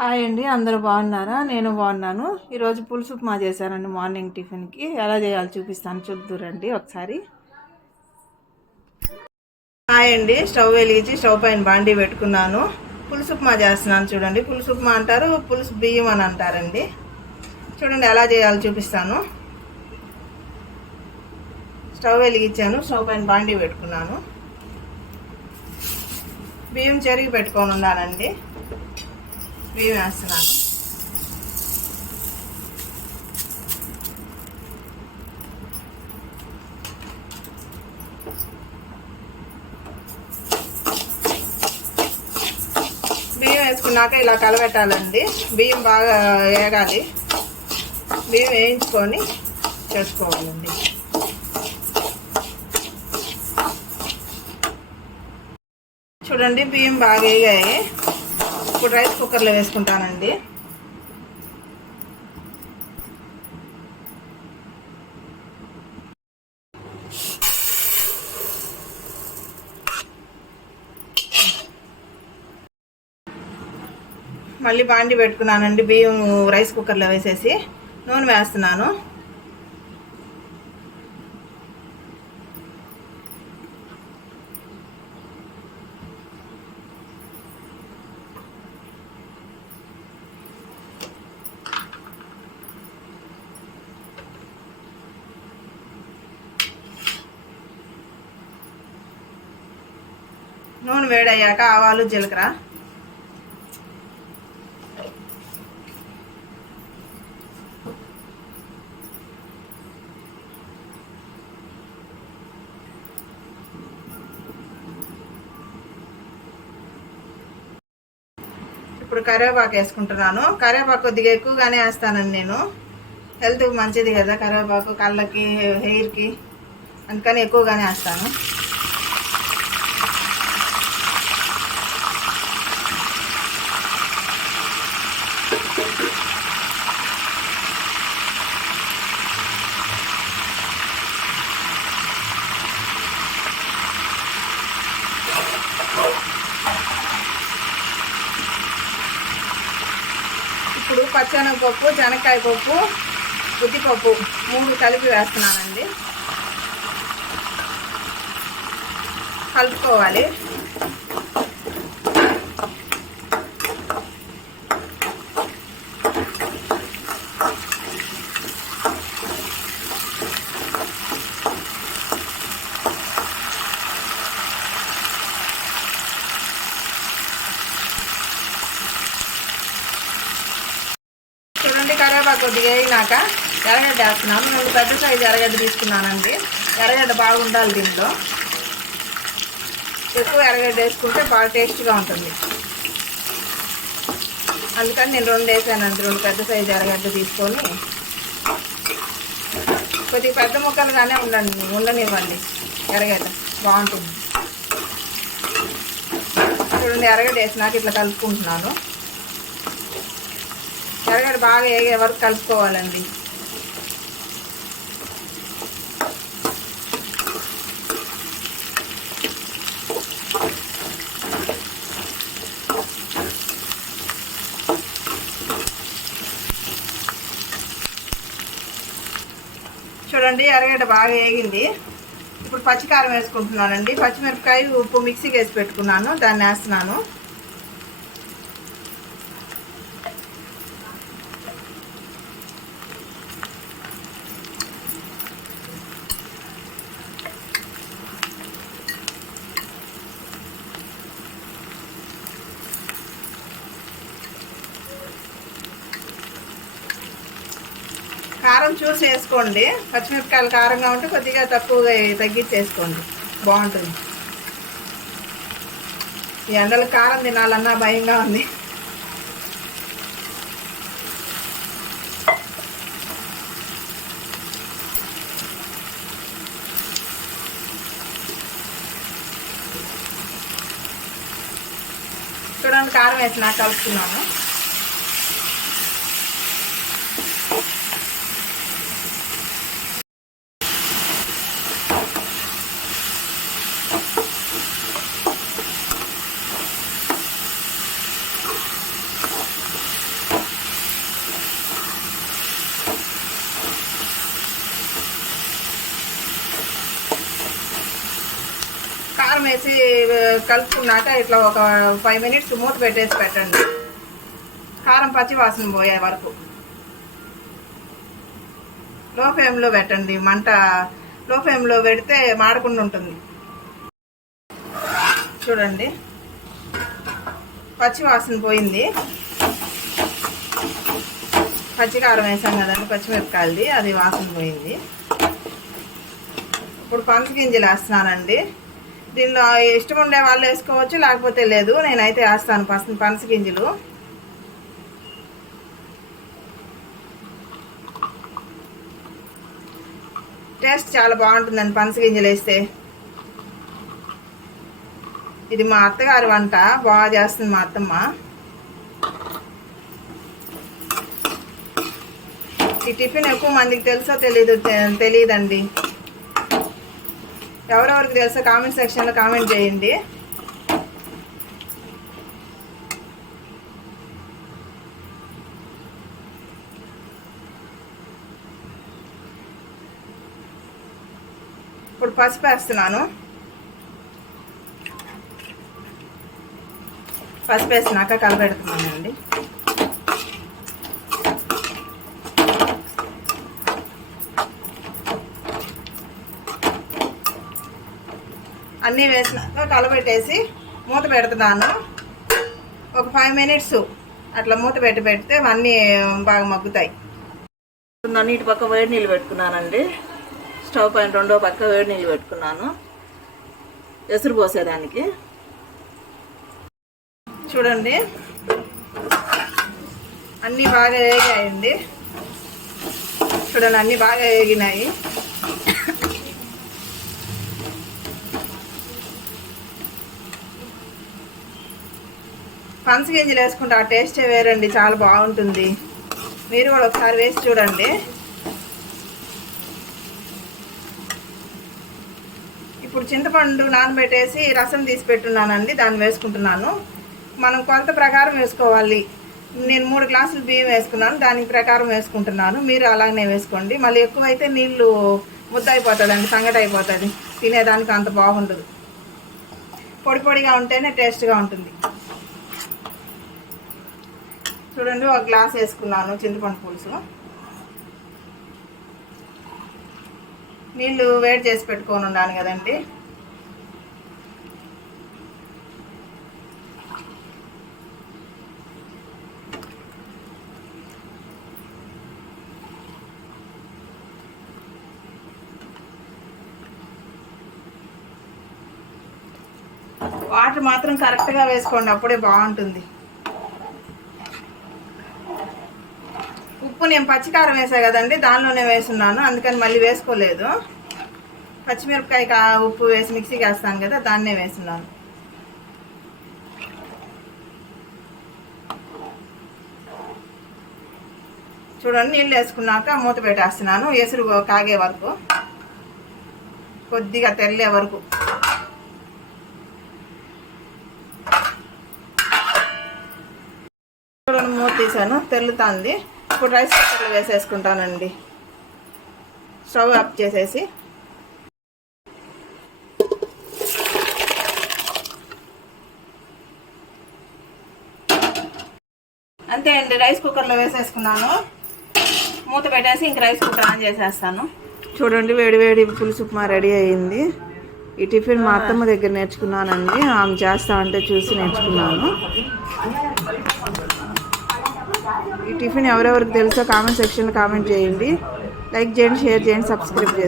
Hi అండి, అందరూ బాగున్నారా? నేను బాగున్నాను. ఈరోజు పులుసు ఉప్మా చేశానండి. మార్నింగ్ టిఫిన్కి ఎలా చేయాలో చూపిస్తాను, చూద్దురండి ఒకసారి. హాయ్ అండి, స్టవ్ వెలిగించి స్టవ్ పైన బాండీ పెట్టుకున్నాను. పులుసు ఉప్మా చేస్తున్నాను చూడండి. పులుసు ఉప్మా అంటారు, పులుసు బియ్యం అని అంటారండి. చూడండి ఎలా చేయాలో చూపిస్తాను. స్టవ్ వెలిగించాను, స్టవ్ పైన బాండీ పెట్టుకున్నాను. బియ్యం చెరిగి పెట్టుకొని ఉన్నానండి. బియ్యం వేస్తున్నాను. బియ్యం వేసుకున్నాక ఇలా కలబెట్టాలండి. బియ్యం బాగా వేగాలి. బియ్యం వేయించుకొని చేసుకోవాలండి. చూడండి బియ్యం బాగా వేగాయి. ఇప్పుడు రైస్ కుక్కర్లో వేసుకుంటానండి. మళ్ళీ బాండి పెట్టుకున్నానండి. బియ్యం రైస్ కుక్కర్లో వేసేసి నూనె వేస్తున్నాను. నూనె వేడయ్యాక ఆవాలు, జీలకర్ర, ఇప్పుడు కరివేపాకు వేసుకుంటున్నాను. కరివేపాకు కొద్దిగా ఎక్కువగానే వేస్తానండి నేను. హెల్త్కి మంచిది కదా కరివేపాకు, కళ్ళకి, హెయిర్కి, అందుకని ఎక్కువగానే వేస్తాను. ఇప్పుడు పచ్చెనగపప్పు, శనక్కాయ పప్పు, ఉద్దిపప్పు 3 కలిపి వేస్తున్నానండి. కలుపుకోవాలి. చూడండి కరివేపాకు కొద్దిగా వేయినాక ఎర్రగడ్డ వేస్తున్నాను. 2 పెద్ద సైజు ఎర్రగడ్డ తీసుకున్నానండి. ఎర్రగడ్డ బాగా ఉండాలి దీంట్లో. ఎక్కువ ఎర్రగడ్డ వేసుకుంటే బాగా టేస్ట్గా ఉంటుంది. అందుకని నేను 2 వేసానండి. 2 పెద్ద సైజు ఎర్రగడ్డ తీసుకొని కొద్దిగా పెద్ద ముక్కలుగానే ఉండనివ్వండి. ఎర్రగడ్డ బాగుంటుంది. చూడండి ఎర్రగడ్డ వేసినాక ఇట్లా కలుపుకుంటున్నాను. ఎర్రగడ్డ బాగా వేగే వరకు కలుపుకోవాలండి. చూడండి ఎర్రగడ్డ బాగా వేగింది. ఇప్పుడు పచ్చికారం వేసుకుంటున్నానండి. పచ్చిమిరపకాయ, ఉప్పు మిక్సీకి వేసి పెట్టుకున్నాను, దాన్ని వేస్తున్నాను. కారం చూసి వేసుకోండి. పచ్చిమిరపకాయలు కారంగా ఉంటే కొద్దిగా తక్కువగా తగ్గించేసుకోండి, బాగుంటుంది. ఈ ఎండలు కారం తినాలన్నా భయంగా ఉంది. చూడండి కారం వేసినా కలుపుతున్నాను. వేసి కలుపుకున్నాక ఇట్లా ఒక 5 మినిట్స్ మూత పెట్టేసి పెట్టండి, కారం పచ్చి వాసన పోయే వరకు. లో ఫ్లేమ్లో పెట్టండి, మంట లో ఫ్లేమ్లో పెడితే మాడకుండా ఉంటుంది. చూడండి పచ్చి వాసన పోయింది. పచ్చి కారం వేసాం కదండి, పచ్చిమిరపకాయలది, అది వాసన పోయింది. ఇప్పుడు పనస గింజలు వేస్తున్నానండి. దీనిలో ఇష్టం ఉండే వాళ్ళు వేసుకోవచ్చు, లేకపోతే లేదు. నేనైతే వేస్తాను పనస గింజలు. టేస్ట్ చాలా బాగుంటుందండి పనస గింజలు వేస్తే. ఇది మా అత్తగారి వంట, బాగా చేస్తుంది మా అత్తమ్మ. ఈ టిఫిన్ ఎక్కువ మందికి తెలుసో తెలియదండి. ఎవరెవరికి తెలుసో కామెంట్ సెక్షన్లో కామెంట్ చేయండి. ఇప్పుడు పసుపు వేస్తున్నాను. పసుపు వేసినాక కలపెడుతున్నానండి. అన్నీ వేసినాక కలపెట్టేసి మూత పెడుతున్నాను. ఒక 5 మినిట్స్ అట్లా మూత పెడితే అన్నీ బాగా మగ్గుతాయి. నీటి పక్క వేడి నీళ్ళు పెట్టుకున్నానండి. స్టవ్ పైన రెండో పక్క వేడి నీళ్ళు పెట్టుకున్నాను ఎసురు పోసేదానికి. చూడండి అన్నీ బాగా వేగాయండి. చూడండి అన్నీ బాగా వేగినాయి. పనస గింజలు వేసుకుంటే ఆ టేస్టే వేరండి, చాలా బాగుంటుంది. మీరు కూడా ఒకసారి వేసి చూడండి. ఇప్పుడు చింతపండు నానబెట్టేసి రసం తీసి పెట్టున్నానండి, దాన్ని వేసుకుంటున్నాను. మనం కొలత ప్రకారం వేసుకోవాలి. నేను 3 గ్లాసులు బియ్యం వేసుకున్నాను, దానికి ప్రకారం వేసుకుంటున్నాను. మీరు అలాగనే వేసుకోండి. మళ్ళీ ఎక్కువైతే నీళ్ళు ముద్ద అయిపోతుందండి, సంగటి అయిపోతుంది, తినేదానికి అంత బాగుండదు. పొడి పొడిగా ఉంటేనే టేస్ట్గా ఉంటుంది. చూడండి 1 గ్లాస్ వేసుకున్నాను చింతపండు పులుసు. నీళ్ళు వేడి చేసి పెట్టుకొని ఉన్నాను కదండి. వాటర్ మాత్రం కరెక్ట్గా వేసుకోండి, అప్పుడే బాగుంటుంది. ఉప్పు నేను పచ్చికారం వేసా కదండి, దానిలోనే వేస్తున్నాను, అందుకని మళ్ళీ వేసుకోలేదు. పచ్చిమిరపకాయ ఉప్పు వేసి మిక్సీకి వేస్తాను కదా, దాన్నే వేస్తున్నాను. చూడండి నీళ్ళు వేసుకున్నాక మూత పెట్టేస్తున్నాను, ఎసురు కాగే వరకు, కొద్దిగా తెల్లే వరకు. చూడండి మూత తీసాను, తెల్లుతుంది. ఇప్పుడు రైస్ కుక్కర్లో వేసేసుకుంటానండి. స్టవ్ ఆఫ్ చేసేసి అంతే అండి, రైస్ కుక్కర్లో వేసేసుకున్నాను. మూత పెట్టేసి ఇంక రైస్ కుక్కర్ ఆన్ చేసేస్తాను. చూడండి వేడి వేడి పులుసు ఉప్మా రెడీ అయ్యింది. ఈ టిఫిన్ మా అత్తమ్మ దగ్గర నేర్చుకున్నానండి, ఆమె చేస్తా అంటే చూసి నేర్చుకున్నాను. ఈ టిఫిన్ ఎవరెవరికి తెలుసో కామెంట్ సెక్షన్లో కామెంట్ చేయండి. లైక్ చేయండి, షేర్ చేయండి, సబ్స్క్రైబ్ చేయండి.